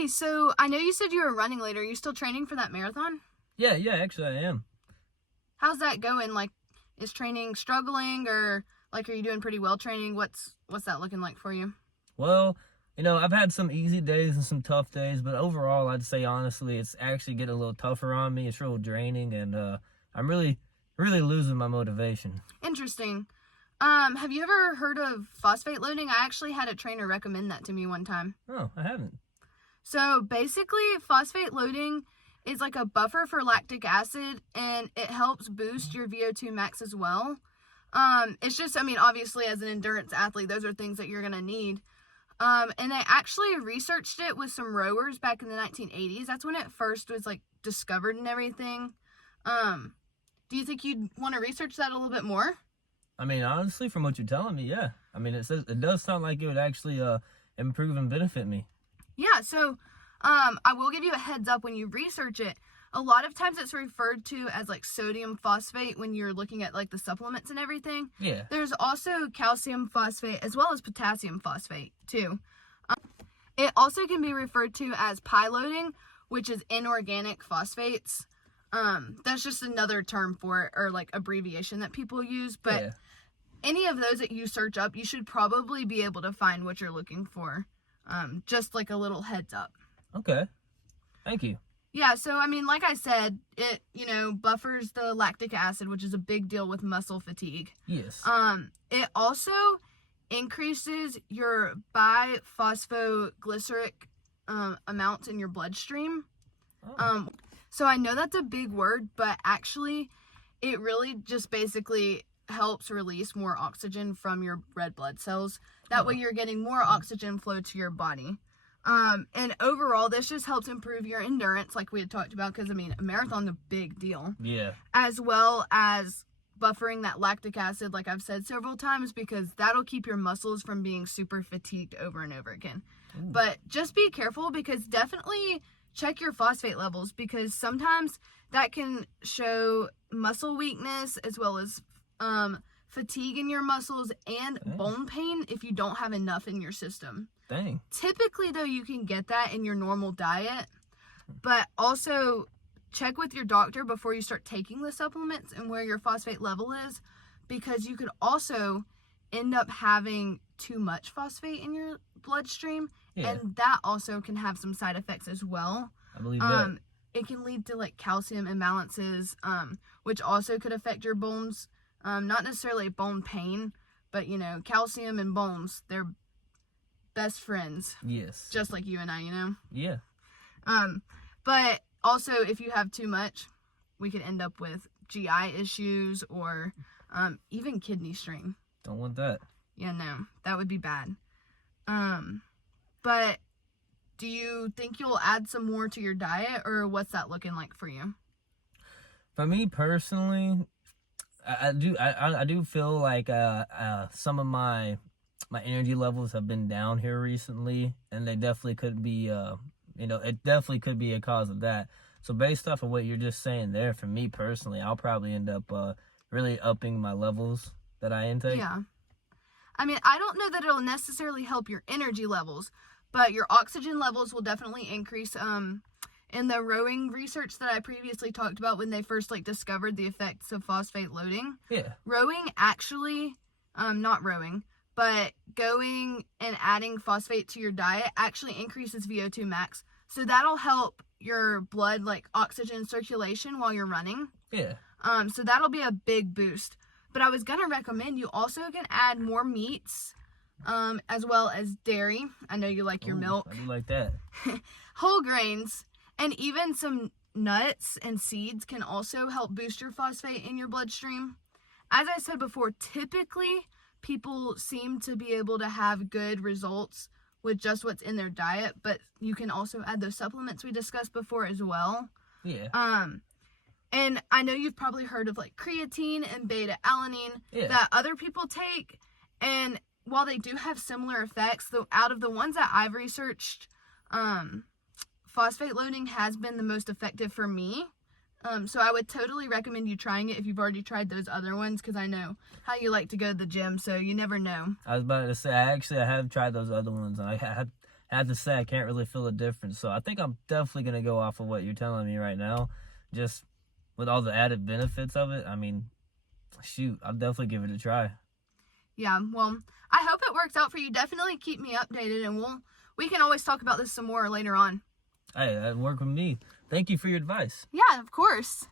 Hey, so I know you said you were running later. Are you still training for that marathon? Yeah, actually I am. How's that going? Like, is training struggling, or like, are you doing pretty well training? What's that looking like for you? Well, I've had some easy days and some tough days, but overall, I'd say honestly, it's actually getting a little tougher on me. It's real draining, and I'm really losing my motivation. Interesting. Have you ever heard of phosphate loading? I actually had a trainer recommend that to me one time. Oh, I haven't. So basically, phosphate loading is like a buffer for lactic acid, and it helps boost your VO2 max as well. It's just, I mean, obviously as an endurance athlete, those are things that you're going to need. And they actually researched it with some rowers back in the 1980s. That's when it first was like discovered and everything. Do you think you'd want to research that a little bit more? I mean, honestly, from what you're telling me, yeah. I mean, it does sound like it would actually improve and benefit me. Yeah, so I will give you a heads up when you research it. A lot of times it's referred to as like sodium phosphate when you're looking at like the supplements and everything. Yeah. There's also calcium phosphate as well as potassium phosphate too. It also can be referred to as pie loading, which is inorganic phosphates. That's just another term for it, or like abbreviation that people use. But yeah. Any of those that you search up, you should probably be able to find what you're looking for. Just like a little heads up. Okay. Thank you. Yeah, so I mean, like I said, it, buffers the lactic acid, which is a big deal with muscle fatigue. Yes. It also increases your biphosphoglyceric amounts in your bloodstream. Oh. So I know that's a big word, but actually it really just basically helps release more oxygen from your red blood cells. That way you're getting more oxygen flow to your body. And overall, this just helps improve your endurance, like we had talked about, because, I mean, a marathon's a big deal. Yeah. As well as buffering that lactic acid, like I've said several times, because that'll keep your muscles from being super fatigued over and over again. Ooh. But just be careful, because definitely check your phosphate levels, because sometimes that can show muscle weakness as well as fatigue in your muscles and bone pain if you don't have enough in your system. Dang. Typically, though, you can get that in your normal diet, but also check with your doctor before you start taking the supplements and where your phosphate level is, because you could also end up having too much phosphate in your bloodstream, and that also can have some side effects as well. I believe that. It can lead to like calcium imbalances, which also could affect your bones. Not necessarily bone pain, but calcium and bones, they're best friends. Yes. Just like you and I, Yeah. But also if you have too much, we could end up with GI issues or even kidney strain. Don't want that. Yeah, no, that would be bad. But do you think you'll add some more to your diet, or what's that looking like for you? For me personally, I do feel like some of my energy levels have been down here recently, and they definitely could be it definitely could be a cause of that. So based off of what you're just saying there, for me personally, I'll probably end up really upping my levels that I intake. Yeah. I mean, I don't know that it'll necessarily help your energy levels, but your oxygen levels will definitely increase. In the rowing research that I previously talked about when they first discovered the effects of phosphate loading. Yeah. Rowing actually, not rowing, but going and adding phosphate to your diet actually increases VO2 max. So that'll help your blood, oxygen circulation while you're running. Yeah. So that'll be a big boost. But I was going to recommend you also can add more meats, as well as dairy. I know you like your milk. I do like that. Whole grains. And even some nuts and seeds can also help boost your phosphate in your bloodstream. As I said before, typically people seem to be able to have good results with just what's in their diet, but you can also add those supplements we discussed before as well. Yeah. And I know you've probably heard of creatine and beta-alanine that other people take. And while they do have similar effects, though, out of the ones that I've researched, phosphate loading has been the most effective for me. So I would totally recommend you trying it if you've already tried those other ones, because I know how you like to go to the gym, so you never know. I was about to say, I have tried those other ones, and I I have to say I can't really feel a difference. So I think I'm definitely gonna go off of what you're telling me right now. Just with all the added benefits of it, I mean, shoot, I'll definitely give it a try. Yeah, well, I hope it works out for you. Definitely keep me updated, and we can always talk about this some more later on. Hey, that worked with me. Thank you for your advice. Yeah, of course.